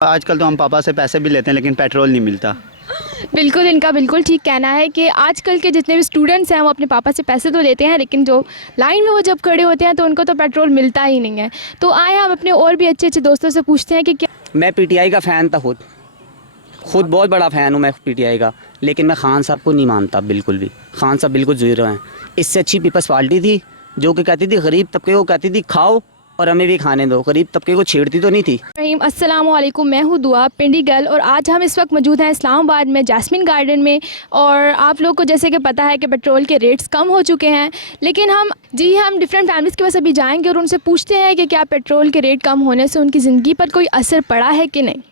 आजकल तो हम पापा से पैसे भी लेते हैं लेकिन पेट्रोल नहीं मिलता। बिल्कुल, इनका बिल्कुल ठीक कहना है कि आजकल के जितने भी स्टूडेंट्स हैं वो अपने पापा से पैसे तो लेते हैं, लेकिन जो लाइन में वो जब खड़े होते हैं तो उनको तो पेट्रोल मिलता ही नहीं है। तो आए हम अपने और भी अच्छे अच्छे दोस्तों से पूछते हैं कि क्या। मैं पीटीआई का फ़ैन था खुद बहुत बड़ा फ़ैन हूँ मैं पीटीआई का, लेकिन मैं खान साहब को नहीं मानता बिल्कुल भी। खान साहब बिल्कुल ज़ीरो हैं। इससे अच्छी पीपल्स पार्टी थी जो कि कहती थी गरीब तबके को, कहती थी खाओ और हमें भी खाने दो, गरीब तबके को छेड़ती तो नहीं थी। रहीम, अस्सलाम वालेकुम, मैं हूँ दुआ पिंडी गर्ल और आज हम इस वक्त मौजूद हैं इस्लामाबाद में जैस्मिन गार्डन में। और आप लोग को जैसे कि पता है कि पेट्रोल के रेट्स कम हो चुके हैं, लेकिन हम डिफरेंट फैमिलीज़ के पास अभी जाएंगे और उनसे पूछते हैं कि क्या पेट्रोल के रेट कम होने से उनकी ज़िंदगी पर कोई असर पड़ा है कि नहीं।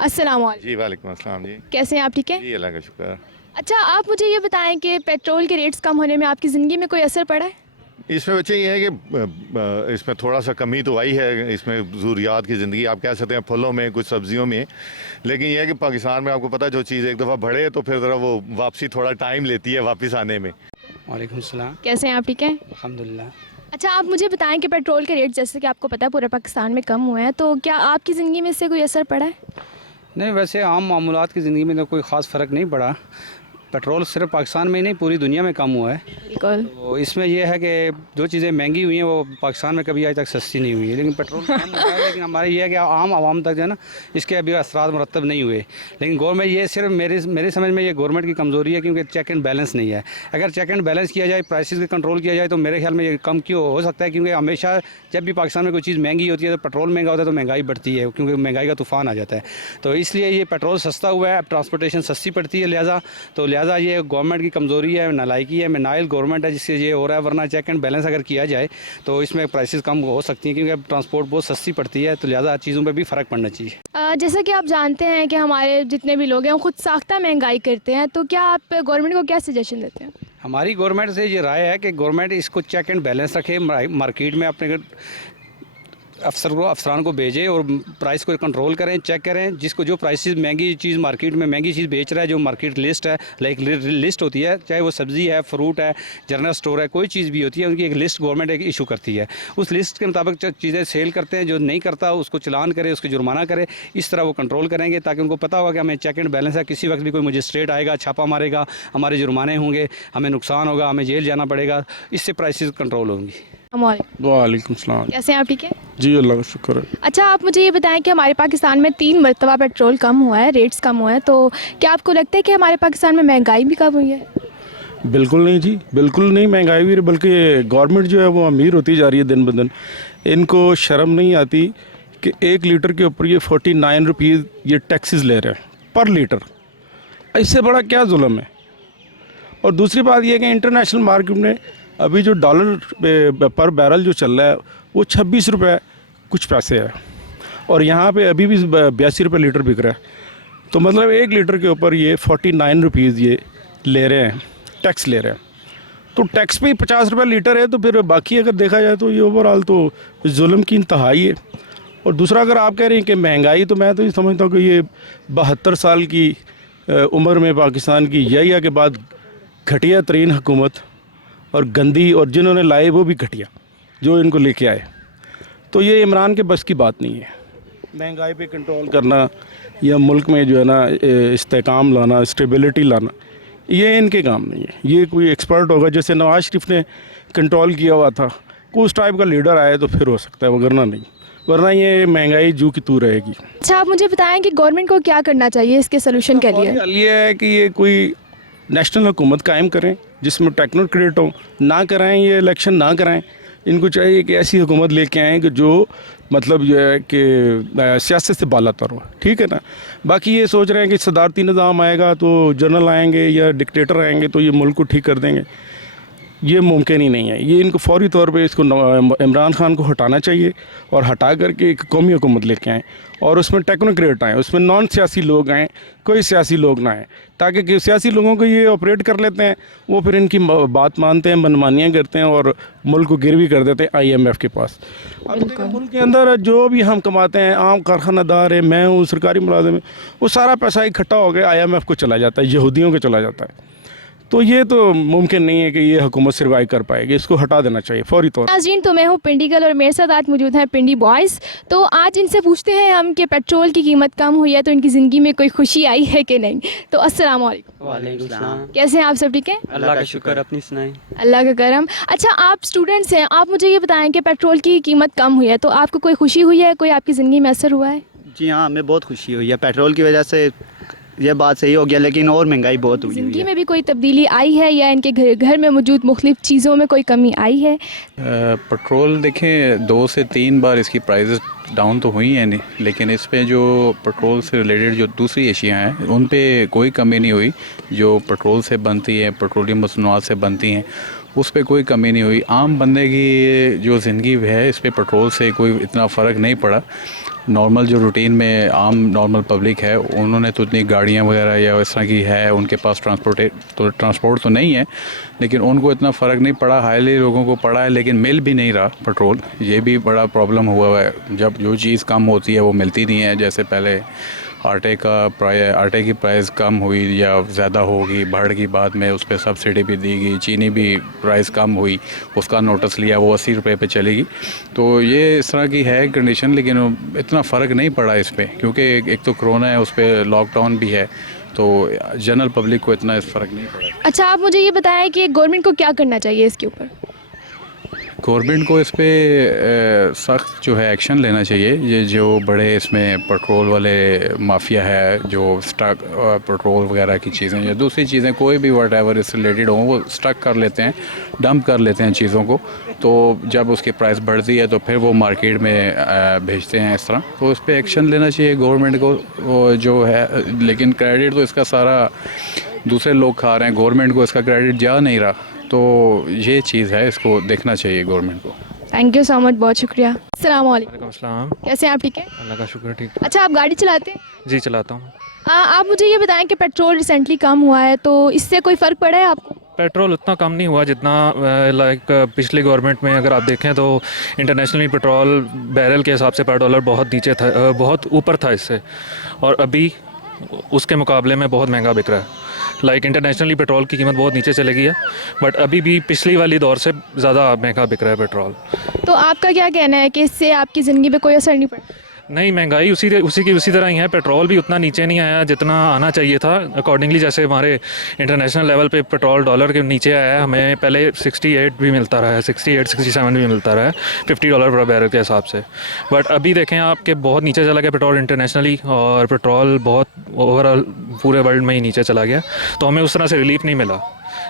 अस्सलाम वालेकुम। जी वालेकुम अस्सलाम जी। कैसे हैं आप, ठीक हैं? जी अल्लाह का शुक्र। अच्छा, आप मुझे ये बताएं कि पेट्रोल के रेट्स कम होने में आपकी ज़िंदगी में कोई असर पड़ा है? इसमें बच्चे ये है कि इसमें थोड़ा सा कमी तो आई है, इसमें ज़रूरियात की ज़िंदगी आप कह सकते हैं, फलों में कुछ सब्जियों में। लेकिन यह है कि पाकिस्तान में आपको पता है जो चीज़ एक दफ़ा बढ़े तो फिर ज़रा वो वापसी थोड़ा टाइम लेती है वापस आने में। वालेकुम सलाम। कैसे हैं आप, ठीक हैं? अल्हम्दुलिल्लाह। अच्छा, आप मुझे बताएं कि पेट्रोल के रेट जैसे कि आपको पता है पूरे पाकिस्तान में कम हुए हैं, तो क्या आपकी ज़िंदगी में इससे कोई असर पड़ा है? नहीं, वैसे आम मामूलात की ज़िंदगी में तो कोई ख़ास फ़र्क नहीं पड़ा। पेट्रोल सिर्फ पाकिस्तान में ही नहीं पूरी दुनिया में कम हुआ है। बिल्कुल। तो इसमें यह है कि जो चीज़ें महंगी हुई हैं वो पाकिस्तान में कभी आज तक सस्ती नहीं हुई है, लेकिन पेट्रोल कम हुआ है। लेकिन हमारा ये है कि आम आवाम तक जो है ना इसके अभी असरात मुरतब नहीं हुए। लेकिन गवर्नमेंट ये सिर्फ मेरे समझ में ये गवर्नमेंट की कमज़ोरी है, क्योंकि चेक एंड बैलेंस नहीं है। अगर चेक एंड बैलेंस किया जाए, प्राइसेस का कंट्रोल किया जाए तो मेरे ख्याल में ये कम क्यों हो सकता है, क्योंकि हमेशा जब भी पाकिस्तान में कोई चीज़ महंगी होती है तो पेट्रोल महंगा होता है तो महंगाई बढ़ती है, क्योंकि महंगाई का तूफ़ान आ जाता है। तो इसलिए ये पेट्रोल सस्ता हुआ है, अब ट्रांसपोर्टेशन सस्ती पड़ती है, लिहाजा ये गवर्नमेंट की कमज़ोरी है, नालायकी है, नाइल गवर्नमेंट है जिससे ये हो रहा है। वरना चेक एंड बैलेंस अगर किया जाए तो इसमें प्राइसेस कम हो सकती हैं, क्योंकि अब ट्रांसपोर्ट बहुत सस्ती पड़ती है, तो लिहाजा चीज़ों पे भी फ़र्क पड़ना चाहिए। जैसा कि आप जानते हैं कि हमारे जितने भी लोग हैं वो खुद साख्ता महंगाई करते हैं, तो क्या आप गवर्नमेंट को क्या सजेशन देते हैं? हमारी गवर्नमेंट से ये राय है कि गवर्नमेंट इसको चेक एंड बैलेंस रखे, मार्केट में अपने अफसरान को भेजे और प्राइस को कंट्रोल करें, चेक करें। जिसको जो प्राइसेस महंगी चीज़ मार्केट में महंगी चीज़ बेच रहा है, जो मार्केट लिस्ट है, लाइक लिस्ट होती है, चाहे वो सब्ज़ी है, फ्रूट है, जनरल स्टोर है, कोई चीज़ भी होती है, उनकी एक लिस्ट गवर्नमेंट एक इशू करती है। उस लिस्ट के मुताबिक चीज़ें सेल करते हैं, जो नहीं करता उसको चलान करे, उसको जुर्माना करे। इस तरह वो कंट्रोल करेंगे ताकि उनको पता होगा कि हमें चेक एंड बैलेंस है, किसी वक्त भी कोई मजिस्ट्रेट आएगा, छापा मारेगा, हमारे जुर्माने होंगे, हमें नुकसान होगा, हमें जेल जाना पड़ेगा। इससे प्राइसेस कंट्रोल होंगी। वालेकुम सलाम। कैसे हैं आप, ठीक है? जी अल्लाह का शुक्र है। अच्छा, आप मुझे ये बताएं कि हमारे पाकिस्तान में 3 मरतबा पेट्रोल कम हुआ है, रेट्स कम हुए हैं, तो क्या आपको लगता है कि हमारे पाकिस्तान में महंगाई भी कम हुई है? बिल्कुल नहीं जी, बिल्कुल नहीं महंगाई हुई, बल्कि गवर्नमेंट जो है वो अमीर होती जा रही है दिन ब दिन। इनको शर्म नहीं आती कि 1 लीटर के ऊपर ये 49 रुपीज़ ये टैक्सेस ले रहे हैं पर लीटर। इससे बड़ा क्या जुल्म है। और दूसरी बात यह है कि इंटरनेशनल मार्केट में अभी जो डॉलर पर बैरल जो चल रहा है वो 26 रुपये कुछ पैसे है, और यहाँ पे अभी भी 82 रुपये लीटर बिक रहा है। तो मतलब 1 लीटर के ऊपर ये 49 रुपीज़ ये ले रहे हैं, टैक्स ले रहे हैं। तो टैक्स पे ही 50 रुपये लीटर है, तो फिर बाकी अगर देखा जाए तो ये ओवरऑल तो जुल्म की इंतहाई है। और दूसरा, अगर आप कह रहे हैं कि महंगाई, तो मैं तो ये समझता हूँ कि ये 72 साल की उम्र में पाकिस्तान की यहिया के बाद घटिया तरीन हुकूमत और गंदी, और जिन्होंने लाए वो भी घटिया जो इनको लेके आए। तो ये इमरान के बस की बात नहीं है। महंगाई पे कंट्रोल करना या मुल्क में जो है ना इस्तेकाम लाना, स्टेबिलिटी लाना, ये इनके काम नहीं है। ये कोई एक्सपर्ट होगा, जैसे नवाज शरीफ ने कंट्रोल किया हुआ था, कोई उस टाइप का लीडर आए तो फिर हो सकता है, वरना नहीं। वरना ये महंगाई जू की तू रहेगी। अच्छा, आप मुझे बताएं कि गवर्नमेंट को क्या करना चाहिए इसके सोल्यूशन के लिए? ये है कि ये कोई नेशनल हुकूमत कायम करें जिसमें टेक्नोक्रेट हो, ना कराएं ये इलेक्शन, ना कराएं। इनको चाहिए कि ऐसी हुकूमत लेके आएँ कि जो मतलब ये है कि सियासत से बालातर हो, ठीक है ना। बाकी ये सोच रहे हैं कि सदारती निज़ाम आएगा तो जनरल आएंगे या डिक्टेटर आएंगे तो ये मुल्क को ठीक कर देंगे, ये मुमकिन ही नहीं है। ये इनको फौरी तौर पे इसको इमरान खान को हटाना चाहिए और हटा करके एक कौमी हुकूमत लेके आएँ, और उसमें टेक्नोक्रेट आएँ, उसमें नॉन सियासी लोग आएँ, कोई सियासी लोग ना आएँ, ताकि सियासी लोगों को ये ऑपरेट कर लेते हैं, वो फिर इनकी बात मानते हैं, मनमानियाँ करते हैं और मुल्क को गिरवी कर देते हैं IMF के पास। अब देखिए मुल्क के अंदर जो भी हम कमाते हैं, आम कारखानादार है, मैं हूँ, सरकारी मुलाजिम है, वो सारा पैसा इकट्ठा हो गया IMF को चला जाता है, यहूदियों को चला जाता है। तो ये तो मुमकिन नहीं है कि ये हुकूमत सर्वाइव कर पाएगी, इसको हटा देना चाहिए फ़ौरी तौर। नाज़रीन, तो मैं हूँ पिंडी गर्ल और मेरे साथ आज मौजूद हैं पिंडी बॉयज़। तो आज इनसे पूछते हैं हम कि पेट्रोल की कीमत कम हुई है तो इनकी ज़िंदगी में कोई खुशी आई है कि नहीं। तो अस्सलाम वालेकुम। वालेकुम सलाम। कैसे हैं आप सब? ठीक है, अल्लाह का शुक्र, अपनी सुनाई। अल्लाह का करम। अच्छा, आप स्टूडेंट्स हैं, आप मुझे ये बताएं कि पेट्रोल की कीमत कम हुई है तो आपको कोई खुशी हुई है, कोई आपकी ज़िंदगी में असर हुआ है? जी हाँ, हमें बहुत खुशी हुई है पेट्रोल की वजह से, ये बात सही हो गया, लेकिन और महंगाई बहुत हुई हुई ज़िंदगी है। में भी कोई तब्दीली आई है या इनके घर में मौजूद मुख्तलिफ चीज़ों में कोई कमी आई है? पेट्रोल देखें 2 से 3 बार इसकी प्राइसेस डाउन तो हुई हैं नहीं, लेकिन इस पे जो पेट्रोल से रिलेटेड जो दूसरी एशिया हैं उन पे कोई कमी नहीं हुई। जो पेट्रोल से बनती है, पेट्रोलियम मसनूआत से बनती हैं, उस पे कोई कमी नहीं हुई। आम बंदे की जो ज़िंदगी है इस पे पेट्रोल से कोई इतना फ़र्क नहीं पड़ा। नॉर्मल जो रूटीन में आम नॉर्मल पब्लिक है उन्होंने तो इतनी गाड़ियाँ वगैरह या इस तरह की है, उनके पास ट्रांसपोर्ट तो नहीं है, लेकिन उनको इतना फ़र्क नहीं पड़ा। हाईली लोगों को पड़ा है, लेकिन मिल भी नहीं रहा पेट्रोल, ये भी बड़ा प्रॉब्लम हुआ है। जब जो चीज़ कम होती है वो मिलती नहीं है। जैसे पहले आटे की प्राइस कम हुई या ज़्यादा होगी, बढ़ की बाद में उस पर सब्सिडी भी दी गई, चीनी भी प्राइस कम हुई, उसका नोटिस लिया, वो 80 रुपये पे चलेगी। तो ये इस तरह की है कंडीशन, लेकिन इतना फ़र्क नहीं पड़ा इस पर, क्योंकि एक तो कोरोना है, उस पर लॉकडाउन भी है, तो जनरल पब्लिक को इतना फ़र्क नहीं पड़ा। अच्छा, आप मुझे ये बताएं कि गवर्नमेंट को क्या करना चाहिए इसके ऊपर? गवर्नमेंट को इस पर सख्त जो है एक्शन लेना चाहिए। ये जो बड़े इसमें पेट्रोल वाले माफिया है, जो स्टक पेट्रोल वगैरह की चीज़ें या दूसरी चीज़ें कोई भी वट एवर इससे रिलेटेड हो, वो स्टक कर लेते हैं, डंप कर लेते हैं चीज़ों को। तो जब उसकी प्राइस बढ़ती है तो फिर वो मार्केट में भेजते हैं इस तरह। तो उस पर एक्शन लेना चाहिए गवर्नमेंट को, वो जो है। लेकिन क्रेडिट तो इसका सारा दूसरे लोग खा रहे हैं, गवर्नमेंट को इसका क्रेडिट जा नहीं रहा। तो ये चीज़ है, इसको देखना चाहिए गवर्नमेंट को। थैंक यू सो मच, बहुत शुक्रिया। अस्सलाम वालेकुम। वालेकुम अस्सलाम। कैसे हैं आप? ठीक है, अल्लाह का शुक्र, ठीक। अच्छा, आप गाड़ी चलाते हैं? जी चलाता हूँ। आप मुझे ये बताएं कि पेट्रोल रिसेंटली कम हुआ है तो इससे कोई फ़र्क पड़ा है आपको? पेट्रोल उतना कम नहीं हुआ जितना पिछली गवर्नमेंट में अगर आप देखें तो इंटरनेशनली पेट्रोल बैरल के हिसाब से पर डॉलर बहुत नीचे था, बहुत ऊपर था इससे, और अभी उसके मुकाबले में बहुत महंगा बिक रहा है। इंटरनेशनली पेट्रोल की कीमत बहुत नीचे चली गई है, बट अभी भी पिछली वाली दौर से ज़्यादा महंगा बिक रहा है पेट्रोल। तो आपका क्या कहना है कि इससे आपकी ज़िंदगी पे कोई असर नहीं पड़ा? नहीं, महंगाई उसी तरह ही है। पेट्रोल भी उतना नीचे नहीं आया जितना आना चाहिए था अकॉर्डिंगली। जैसे हमारे इंटरनेशनल लेवल पे पेट्रोल डॉलर के नीचे आया है, हमें पहले 68 भी मिलता रहा है, 67 भी मिलता रहा है $50 पर बैरल के हिसाब से। बट अभी देखें आपके बहुत नीचे चला गया पेट्रोल इंटरनेशनली, और पेट्रोल बहुत ओवरऑल पूरे वर्ल्ड में ही नीचे चला गया। तो हमें उस तरह से रिलीफ नहीं मिला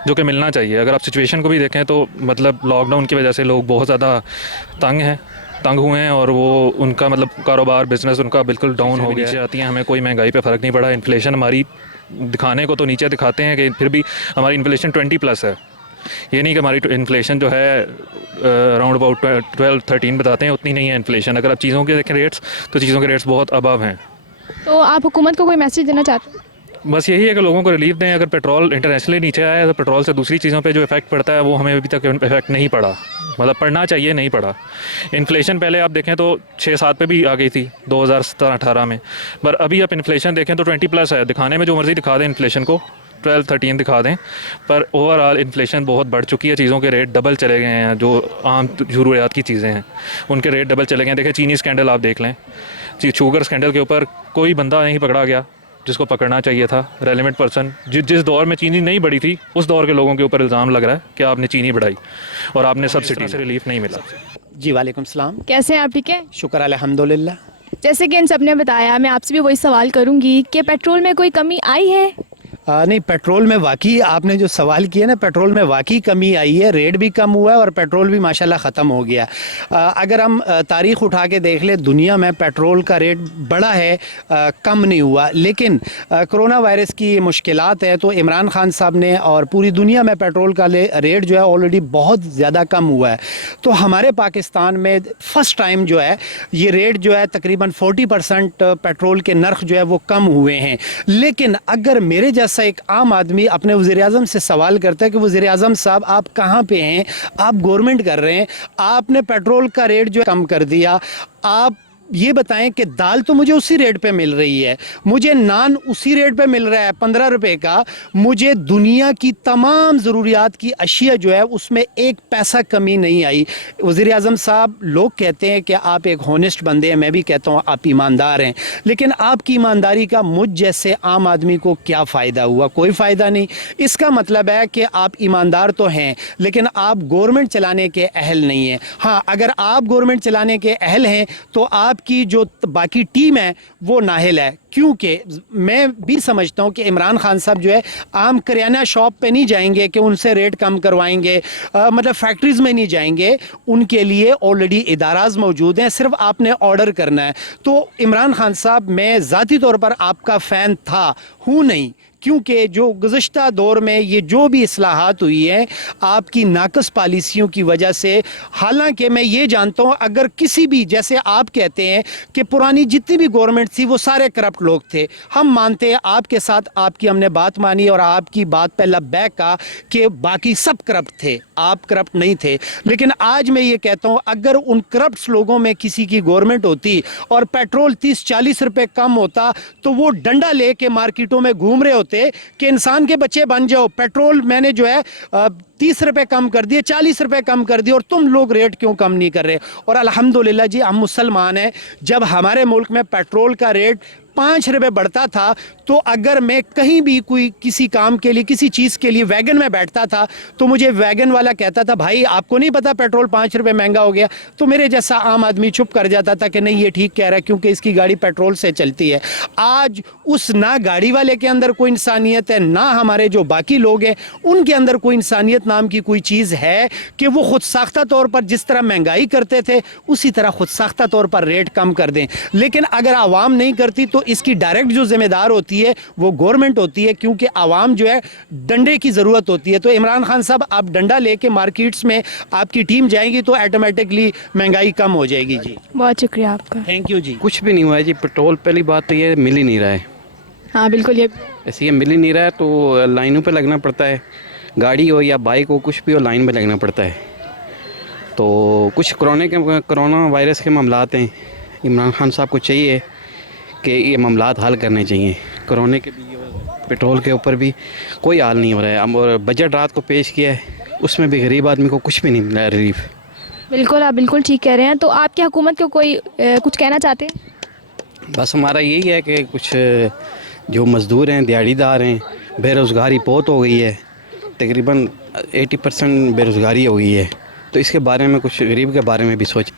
जो कि मिलना चाहिए। अगर आप सिचुएशन को भी देखें तो मतलब लॉकडाउन की वजह से लोग बहुत ज़्यादा तंग हुए हैं, और वो उनका मतलब कारोबार बिजनेस उनका बिल्कुल डाउन हो गया। नीचे आती हैं, हमें कोई महंगाई पे फ़र्क नहीं पड़ा। इन्फ्लेशन हमारी दिखाने को तो नीचे दिखाते हैं कि फिर भी हमारी इन्फ्लेशन 20+ है। ये नहीं कि हमारी इन्फ्लेशन जो है अराउंड अबाउट 12-13 बताते हैं, उतनी नहीं है इन्फ्लेशन। अगर आप चीज़ों के देखें रेट्स, तो चीज़ों के रेट्स बहुत अबव हैं। तो आप हुकूमत को कोई मैसेज देना चाहते हैं? बस यही है कि लोगों को रिलीफ दें। अगर पेट्रोल इंटरनेशनली नीचे आया है तो पेट्रोल से दूसरी चीज़ों पे जो इफेक्ट पड़ता है वो हमें अभी तक इफेक्ट नहीं पड़ा, मतलब पड़ना चाहिए, नहीं पड़ा। इन्फ्लेशन पहले आप देखें तो 6-7 पे भी आ गई थी 2017-18 में, पर अभी आप इन्फ्लेशन देखें तो 20+ है। दिखाने में जो मर्ज़ी दिखा दें इन्फ्लेशन को, 12-13 दिखा दें, पर ओवरऑल इन्फ्लेशन बहुत बढ़ चुकी है। चीज़ों के रेट डबल चले गए हैं, जो आम ज़रूरियात की चीज़ें हैं उनके रेट डबल चले गए हैं। देखिए चीनी स्कैंडल आप देख लें, शुगर स्कैंडल के ऊपर कोई बंदा नहीं पकड़ा गया जिसको पकड़ना चाहिए था, रेलेवेंट पर्सन। जिस दौर में चीनी नहीं बढ़ी थी उस दौर के लोगों के ऊपर इल्ज़ाम लग रहा है कि आपने चीनी बढ़ाई और आपने सब्सिडी से रिलीफ नहीं मिला। जी वालेकुम सलाम। कैसे हैं आप? ठीक है, शुक्र अल्हम्दुलिल्लाह। जैसे कि इन सब ने बताया, मैं आपसे भी वही सवाल करूंगी कि पेट्रोल में कोई कमी आई है? नहीं, पेट्रोल में वाकई आपने जो सवाल किया ना, पेट्रोल में वाकई कमी आई है। रेट भी कम हुआ है और पेट्रोल भी माशाल्लाह ख़त्म हो गया। अगर हम तारीख़ उठा के देख ले, दुनिया में पेट्रोल का रेट बढ़ा है, कम नहीं हुआ। लेकिन कोरोना वायरस की मुश्किलात है, तो इमरान खान साहब ने और पूरी दुनिया में पेट्रोल का रेट जो है ऑलरेडी बहुत ज़्यादा कम हुआ है। तो हमारे पाकिस्तान में फ़र्स्ट टाइम जो है ये रेट जो है तकरीबन 40% पेट्रोल के नर्ख जो है वो कम हुए हैं। लेकिन अगर मेरे जैसा एक आम आदमी अपने वज़ीर-ए-आज़म से सवाल करता है कि वज़ीर-ए-आज़म साहब आप कहाँ पे हैं, आप गवर्नमेंट कर रहे हैं, आपने पेट्रोल का रेट जो कम कर दिया, आप ये बताएं कि दाल तो मुझे उसी रेट पे मिल रही है, मुझे नान उसी रेट पे मिल रहा है 15 रुपए का, मुझे दुनिया की तमाम ज़रूरियात की अशिया जो है उसमें एक पैसा कमी नहीं आई। वज़ीर आज़म साहब, लोग कहते हैं कि आप एक हॉनेस्ट बंदे हैं, मैं भी कहता हूँ आप ईमानदार हैं, लेकिन आपकी ईमानदारी का मुझ जैसे आम आदमी को क्या फ़ायदा हुआ? कोई फ़ायदा नहीं। इसका मतलब है कि आप ईमानदार तो हैं लेकिन आप गवर्नमेंट चलाने के अहल नहीं हैं। हाँ, अगर आप गवर्नमेंट चलाने के अहल हैं तो आपकी जो बाकी टीम है वो नाहिल है, क्योंकि मैं भी समझता हूँ कि इमरान खान साहब जो है आम करियाना शॉप पे नहीं जाएंगे कि उनसे रेट कम करवाएंगे, मतलब फैक्ट्रीज़ में नहीं जाएंगे, उनके लिए ऑलरेडी इदाराज मौजूद हैं, सिर्फ आपने ऑर्डर करना है। तो इमरान खान साहब, मैं ज़ाती तौर पर आपका फ़ैन था, हूँ नहीं, क्योंकि जो गुज़श्ता दौर में ये जो भी इस्लाहात हुई हैं आपकी नाकस पॉलिसियों की वजह से, हालांकि मैं ये जानता हूँ अगर किसी भी, जैसे आप कहते हैं कि पुरानी जितनी भी गवर्नमेंट थी वो सारे करप्ट लोग थे, हम मानते हैं, आपके साथ आपकी हमने बात मानी और आपकी बात पे लब्बैक कहा कि बाकी सब करप्ट थे, आप करप्ट नहीं थे। लेकिन आज मैं ये कहता हूँ अगर उन करप्ट लोगों में किसी की गवर्नमेंट होती और पेट्रोल 30-40 रुपये कम होता तो वो डंडा ले के मार्केटों में घूम रहे होते कि इंसान के बच्चे बन जाओ, पेट्रोल मैंने जो है 30 रुपये कम कर दिए, 40 रुपये कम कर दिए और तुम लोग रेट क्यों कम नहीं कर रहे? और अल्हम्दुलिल्लाह जी, हम मुसलमान हैं, जब हमारे मुल्क में पेट्रोल का रेट 5 रुपये बढ़ता था तो अगर मैं कहीं भी कोई किसी काम के लिए, किसी चीज़ के लिए वैगन में बैठता था तो मुझे वैगन वाला कहता था भाई आपको नहीं पता पेट्रोल 5 रुपये महंगा हो गया? तो मेरे जैसा आम आदमी चुप कर जाता था कि नहीं ये ठीक कह रहा है क्योंकि इसकी गाड़ी पेट्रोल से चलती है। आज उस ना गाड़ी वाले के अंदर कोई इंसानियत है, ना हमारे जो बाकी लोग हैं उनके अंदर कोई इंसानियत नाम की कोई चीज़ है कि वो खुद साख्ता तौर पर जिस तरह महंगाई करते थे उसी तरह खुद साख्ता तौर पर रेट कम कर दें। लेकिन अगर आवाम नहीं करती तो इसकी डायरेक्ट जो जिम्मेदार होती है वो गवर्नमेंट होती है, क्योंकि आवाम जो है डंडे की ज़रूरत होती है। तो इमरान खान साहब, आप डंडा लेके मार्केट्स में आपकी टीम जाएगी तो ऑटोमेटिकली महंगाई कम हो जाएगी। जी बहुत शुक्रिया आपका। थैंक यू जी। कुछ भी नहीं हुआ है जी, पेट्रोल पहली बात तो ये मिल ही नहीं रहा है, हाँ बिल्कुल, ये ऐसे ये मिल ही नहीं रहा है तो लाइनों पे लगना पड़ता है, गाड़ी हो या बाइक हो कुछ भी हो लाइन में लगना पड़ता है। तो कुछ कोरोना वायरस के मामलात हैं, इमरान खान साहब को चाहिए कि ये मामलात हल करने चाहिए। कोरोना के भी और पेट्रोल के ऊपर भी कोई हाल नहीं हो रहा है। हम और बजट रात को पेश किया है, उसमें भी गरीब आदमी को कुछ भी नहीं मिला रिलीफ। बिल्कुल, आप बिल्कुल ठीक कह रहे हैं। तो आपकी हुकूमत को कोई कुछ कहना चाहते हैं? बस हमारा यही है कि कुछ जो मज़दूर हैं, दिहाड़ीदार हैं, बेरोज़गारी बहुत हो गई है, तकरीबन 80% बेरोज़गारी हो गई है, तो इसके बारे में कुछ गरीब के बारे में भी सोच।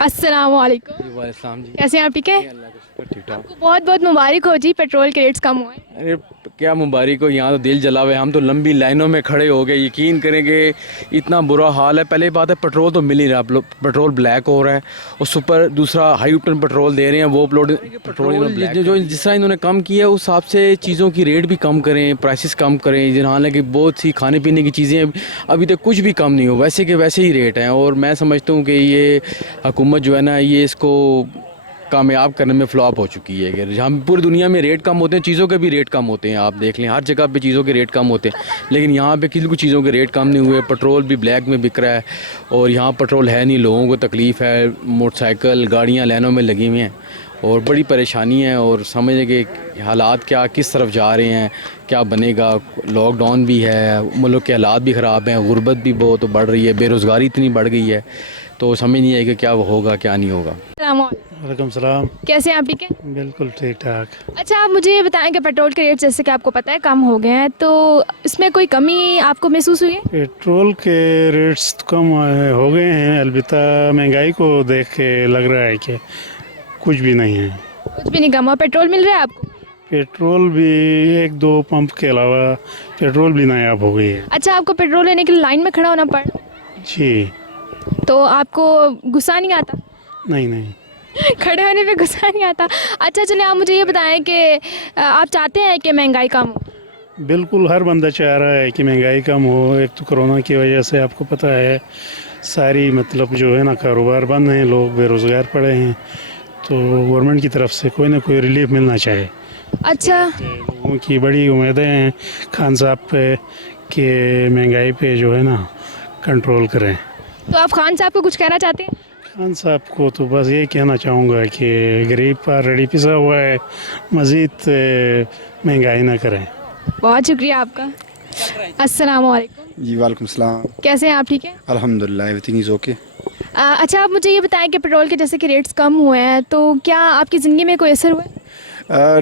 अस्सलाम वालेकुम। वालेकुम जी, कैसे हैं आप? ठीक है, ठीक ठाक। आपको बहुत बहुत मुबारक हो जी, पेट्रोल के रेट्स कम हुए। अरे क्या मुबारक हो, यहाँ तो दिल जला हुआ है, हम तो लंबी लाइनों में खड़े हो गए। यकीन करेंगे इतना बुरा हाल है। पहले बात है पेट्रोल तो मिल ही रहा, पेट्रोल ब्लैक हो रहा है और सुपर दूसरा हाई ऑक्टेन पेट्रोल दे रहे हैं, वो पेट्रोल जो जिस तरह इन्होंने कम किया है उस हिसाब से चीज़ों की रेट भी कम करें, प्राइसेस कम करें। हालांकि बहुत सी खाने पीने की चीज़ें अभी तक कुछ भी कम नहीं हो, वैसे के वैसे ही रेट हैं। और मैं समझता हूँ कि ये हुकूमत जो है ना, ये इसको कामयाब करने में फ्लॉप हो चुकी है। कि जहाँ पूरी दुनिया में रेट कम होते हैं, चीज़ों के भी रेट कम होते हैं, आप देख लें हर जगह पे चीज़ों के रेट कम होते हैं, लेकिन यहाँ पे किसी को चीज़ों के रेट कम नहीं हुए। पेट्रोल भी ब्लैक में बिक रहा है और यहाँ पेट्रोल है नहीं, लोगों को तकलीफ़ है, मोटरसाइकिल गाड़ियाँ लाइनों में लगी हुई हैं और बड़ी परेशानी है। और समझने के हालात क्या किस तरफ जा रहे हैं, क्या बनेगा। लॉकडाउन भी है, मुल्क के हालात भी ख़राब हैं, गुर्बत भी बहुत बढ़ रही है, बेरोज़गारी इतनी बढ़ गई है, तो समझ नहीं है कि क्या होगा क्या नहीं होगा। वालेकुम सलाम। कैसे हैं आप? ठीक है, बिल्कुल ठीक ठाक। अच्छा आप मुझे ये बताएं कि पेट्रोल के रेट जैसे कि आपको पता है कम हो गए हैं, तो इसमें कोई कमी आपको महसूस हुई है? पेट्रोल के रेट्स कम हो गए हैं, अलबत्ता महंगाई को देख के लग रहा है कि कुछ भी नहीं है। कुछ भी नहीं कम हुआ, पेट्रोल मिल रहा है आपको? पेट्रोल भी 1-2 पंप के अलावा पेट्रोल भी नायाब हो गई है। अच्छा, आपको पेट्रोल लेने के लिए लाइन में खड़ा होना पड़ा? जी। तो आपको गुस्सा नहीं आता? नहीं खड़े होने पे गुस्सा नहीं आता। अच्छा चलिए, आप मुझे ये बताएं कि आप चाहते हैं कि महंगाई कम हो? बिल्कुल, हर बंदा चाह रहा है कि महंगाई कम हो। एक तो कोरोना की वजह से आपको पता है सारी मतलब जो है ना कारोबार बंद हैं, लोग बेरोज़गार पड़े हैं, तो गवर्नमेंट की तरफ से कोई ना कोई रिलीफ मिलना चाहिए। अच्छा, लोगों की बड़ी उम्मीदें हैं खान साहब पे कि महंगाई पे जो है ना कंट्रोल करें। तो आप खान साहब को कुछ कहना चाहते हैं? खान साहब को तो बस ये कहना चाहूँगा कि गरीब ऑलरेडी पिसा हुआ है, मज़ीद महंगाई ना करें। बहुत शुक्रिया आपका। अस्सलाम वालेकुम। जी वालेकुम सलाम। कैसे हैं आप, ठीक हैं? अल्हम्दुलिल्लाह एवरीथिंग इज़ ओके। अच्छा, आप मुझे ये बताएं कि पेट्रोल के जैसे कि रेट्स कम हुए हैं तो क्या आपकी ज़िंदगी में कोई असर हुआ है?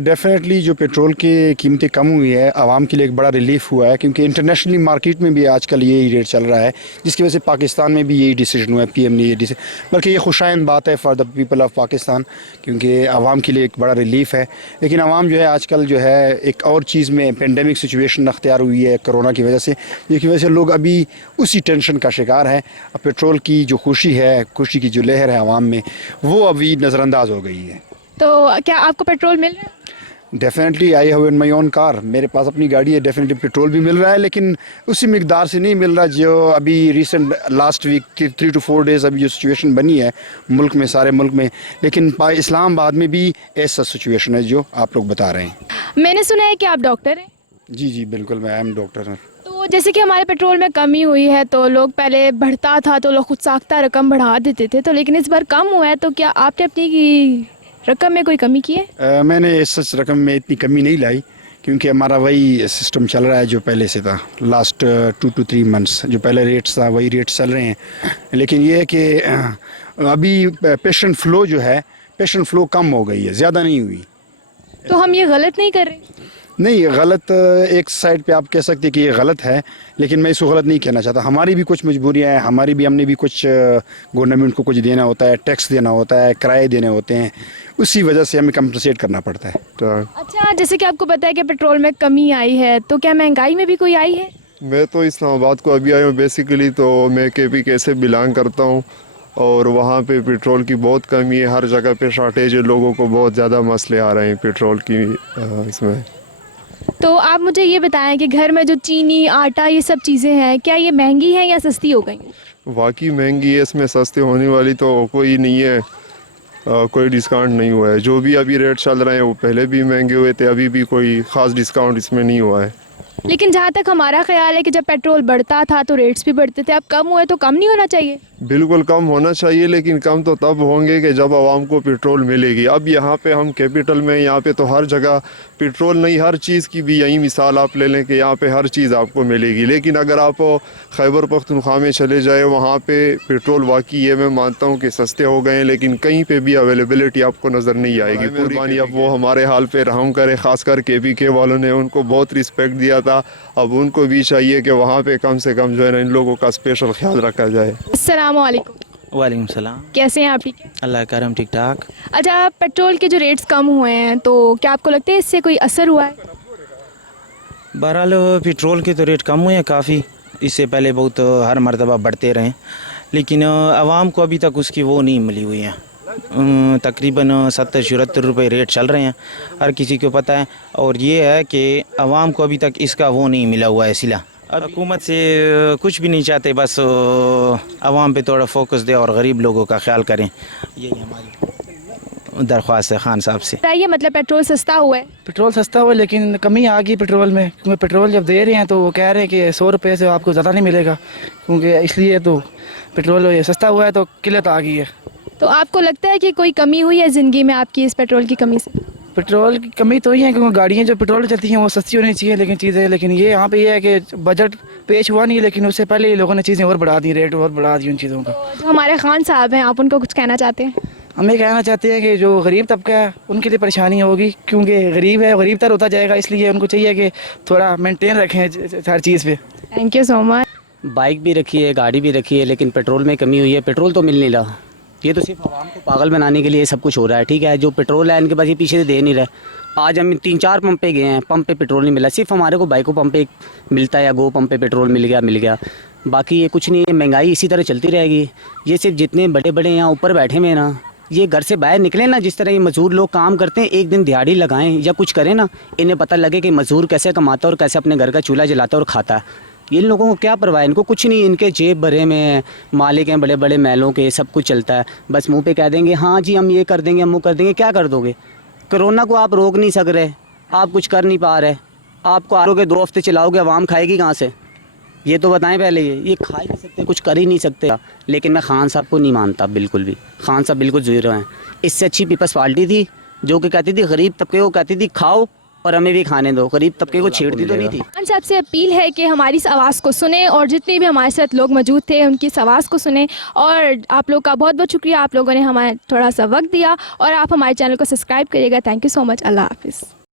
डेफिनेटली जो पेट्रोल की कीमतें कम हुई है आवाम के लिए एक बड़ा रिलीफ हुआ है, क्योंकि इंटरनेशनली मार्केट में भी आजकल यही रेट चल रहा है, जिसकी वजह से पाकिस्तान में भी यही डिसीजन हुआ है, पीएम ने ये डिसीजन, बल्कि ये खुशाइन बात है for the people of Pakistan, क्योंकि आवाम के लिए एक बड़ा रिलीफ है। लेकिन आवाम जो है आजकल जो है एक और चीज़ में पेंडेमिक सिचुएशन अख्तियार हुई है कोरोना की वजह से, जिसकी वजह से लोग अभी उसी टेंशन का शिकार हैं। पेट्रोल की जो खुशी है, खुशी की जो लहर है आवाम में, वो अभी नज़रअंदाज हो गई है। तो क्या आपको पेट्रोल मिल रहा है? Definitely I have in my own car, मेरे पास अपनी गाड़ी है, डेफिनेटली पेट्रोल भी मिल रहा है, लेकिन उसी मिकदार से नहीं मिल रहा जो अभी रिसेंट लास्ट वीक की 3 to 4 डेज़ अभी जो सिचुएशन बनी है मुल्क में, सारे मुल्क में। लेकिन इस्लामाबाद में भी ऐसा सिचुएशन है जो आप लोग बता रहे हैं। मैंने सुना है कि आप डॉक्टर हैं। जी जी बिल्कुल, मैं एम डॉक्टर हूँ। तो जैसे कि हमारे पेट्रोल में कमी हुई है तो लोग पहले बढ़ता था तो लोग खुद साख्ता रकम बढ़ा देते थे, तो लेकिन इस बार कम हुआ है, तो क्या आपने अपनी रकम में कोई कमी की है? मैंने इस रकम में इतनी कमी नहीं लाई, क्योंकि हमारा वही सिस्टम चल रहा है जो पहले से था। लास्ट 2 to 3 मंथ्स जो पहले रेट्स था वही रेट्स चल रहे हैं। लेकिन ये है कि अभी पेशेंट फ़्लो जो है, पेशेंट फ़्लो कम हो गई है, ज़्यादा नहीं हुई। तो हम ये गलत नहीं कर रहे? नहीं, गलत एक साइड पे आप कह सकते हैं कि ये गलत है, लेकिन मैं इसको गलत नहीं कहना चाहता। हमारी भी कुछ मजबूरियां हैं, हमने भी कुछ गवर्नमेंट को कुछ देना होता है, टैक्स देना होता है, किराए देने होते हैं, उसी वजह से हमें कंपनसेट करना पड़ता है। तो अच्छा, जैसे कि आपको पता है कि पेट्रोल में कमी आई है, तो क्या महंगाई में भी कोई आई है? मैं तो इस्लामाबाद को अभी आया हूँ बेसिकली, तो मैं KPK से बिलोंग करता हूँ, और वहाँ पे पेट्रोल की बहुत कमी है, हर जगह पे शॉर्टेज है, लोगों को बहुत ज़्यादा मसले आ रहे हैं पेट्रोल की इसमें। तो आप मुझे ये बताएं कि घर में जो चीनी, आटा, ये सब चीज़ें हैं, क्या ये महंगी हैं या सस्ती हो गई? वाकई महंगी है, इसमें सस्ते होने वाली तो कोई नहीं है, कोई डिस्काउंट नहीं हुआ है। जो भी अभी रेट चल रहे हैं वो पहले भी महंगे हुए थे, अभी भी कोई ख़ास डिस्काउंट इसमें नहीं हुआ है। लेकिन जहाँ तक हमारा ख्याल है कि जब पेट्रोल बढ़ता था तो रेट्स भी बढ़ते थे, अब कम हुए तो कम नहीं होना चाहिए? बिल्कुल कम होना चाहिए, लेकिन कम तो तब होंगे कि जब आवाम को पेट्रोल मिलेगी। अब यहाँ पे हम कैपिटल में, यहाँ पे तो हर जगह पेट्रोल नहीं, हर चीज़ की भी यही मिसाल आप ले लें कि यहाँ पे हर चीज़ आपको मिलेगी। लेकिन अगर आप खैबर पख्तूनख्वा में चले जाए, वहाँ पे पेट्रोल वाकई ये मैं मानता हूँ कि सस्ते हो गए हैं, लेकिन कहीं पे भी अवेलेबिलिटी आपको नज़र नहीं आएगी। मेहरबानी अब वो हमारे हाल पे रहम करे, ख़ासकर KPK वालों ने उनको बहुत रिस्पेक्ट दिया था, अब उनको भी चाहिए कि वहाँ पे कम से कम जो है ना इन लोगों का स्पेशल ख्याल रखा जाए। अस्सलाम वालेकुम। वालेकुम सलाम। कैसे हैं आप, ठीक है? अल्लाह करम, ठीक ठाक। अच्छा, पेट्रोल के जो रेट्स कम हुए हैं तो क्या आपको लगता है इससे कोई असर हुआ है? बहरहाल पेट्रोल के तो रेट कम हुए हैं काफ़ी, इससे पहले बहुत हर मरतबा बढ़ते रहे, लेकिन आवाम को अभी तक उसकी वो नहीं मिली हुई है। तकरीबन 70-74 रुपये रेट चल रहे हैं, हर किसी को पता है, और ये है कि आवाम को अभी तक इसका वो नहीं मिला हुआ है सिला। अब हुकूमत से कुछ भी नहीं चाहते, बस आवाम पे थोड़ा फोकस दे और गरीब लोगों का ख्याल करें, यही हमारी दरख्वास्त है खान साहब से। बताइए, मतलब पेट्रोल सस्ता हुआ है? पेट्रोल सस्ता हुआ, लेकिन कमी आ गई पेट्रोल में, क्योंकि पेट्रोल जब दे रहे हैं तो वो कह रहे हैं कि 100 रुपये से आपको ज़्यादा नहीं मिलेगा, क्योंकि इसलिए तो पेट्रोल ये सस्ता हुआ है, तो किल्लत आ गई है। तो आपको लगता है कि कोई कमी हुई है ज़िंदगी में आपकी इस पेट्रोल की कमी से? पेट्रोल की कमी तो ही है, क्योंकि गाड़ियाँ जो पेट्रोल चलती हैं वो सस्ती होनी चाहिए, लेकिन ये यहाँ पे ये है कि बजट पेश हुआ नहीं, लेकिन उससे पहले ये लोगों ने चीज़ें और बढ़ा दी, रेट और बढ़ा दी उन चीज़ों का। जो हमारे खान साहब हैं, आप उनको कुछ कहना चाहते हैं? हम ये कहना चाहते हैं कि जो गरीब तबका है उनके लिए परेशानी होगी, क्योंकि गरीब है, गरीब तर होता जाएगा, इसलिए उनको चाहिए कि थोड़ा मेंटेन रखें हर चीज़ पे। Thank you so much. Bike भी रखी है, गाड़ी भी रखी है, लेकिन पेट्रोल में कमी हुई है, पेट्रोल तो मिल नहीं रहा। ये तो सिर्फ आवाम को पागल बनाने के लिए सब कुछ हो रहा है, ठीक है। जो पेट्रोल है इनके पास ये पीछे से दे नहीं रहा। आज हम 3-4 पंप पे गए हैं, पंप पे पेट्रोल नहीं मिला, सिर्फ हमारे को बाइको पंप पे मिलता है या गो पंप पे पेट्रोल मिल गया, बाकी ये कुछ नहीं है। महंगाई इसी तरह चलती रहेगी। ये सिर्फ जितने बड़े बड़े यहाँ ऊपर बैठे हुए हैं ना, ये घर से बाहर निकले ना, जिस तरह ये मज़दूर लोग काम करते हैं, एक दिन दिहाड़ी लगाएं या कुछ करें ना, इन्हें पता लगे कि मज़दूर कैसे कमाता है और कैसे अपने घर का चूल्हा जलाता है और खाता है। इन लोगों को क्या परवाह है, इनको कुछ नहीं, इनके जेब भरे में मालिक हैं बड़े बड़े महलों के, सब कुछ चलता है। बस मुंह पे कह देंगे हाँ जी हम ये कर देंगे, हम वो कर देंगे। क्या कर दोगे? कोरोना को आप रोक नहीं सक रहे, आप कुछ कर नहीं पा रहे, आपको आरोगे 2 हफ्ते चलाओगे, आवाम खाएगी कहाँ से? ये तो बताएं पहले, ये खा ही नहीं सकते, कुछ कर ही नहीं सकते। लेकिन मैं खान साहब को नहीं मानता बिल्कुल भी, खान साहब बिल्कुल ज़ीरो हैं। इससे अच्छी पीपल्स पार्टी थी जो कि कहती थी गरीब तबके को कहती थी खाओ और हमें भी खाने दो, गरीब तबके को छेड़ती तो नहीं थी। खान साहब से अपील है कि हमारी इस आवाज़ को सुने और जितने भी हमारे साथ लोग मौजूद थे उनकी इस आवाज़ को सुने। और आप लोग का बहुत बहुत शुक्रिया, आप लोगों ने हमें थोड़ा सा वक्त दिया और आप हमारे चैनल को सब्सक्राइब करिएगा। Thank you so much. अल्लाह हाफिज़।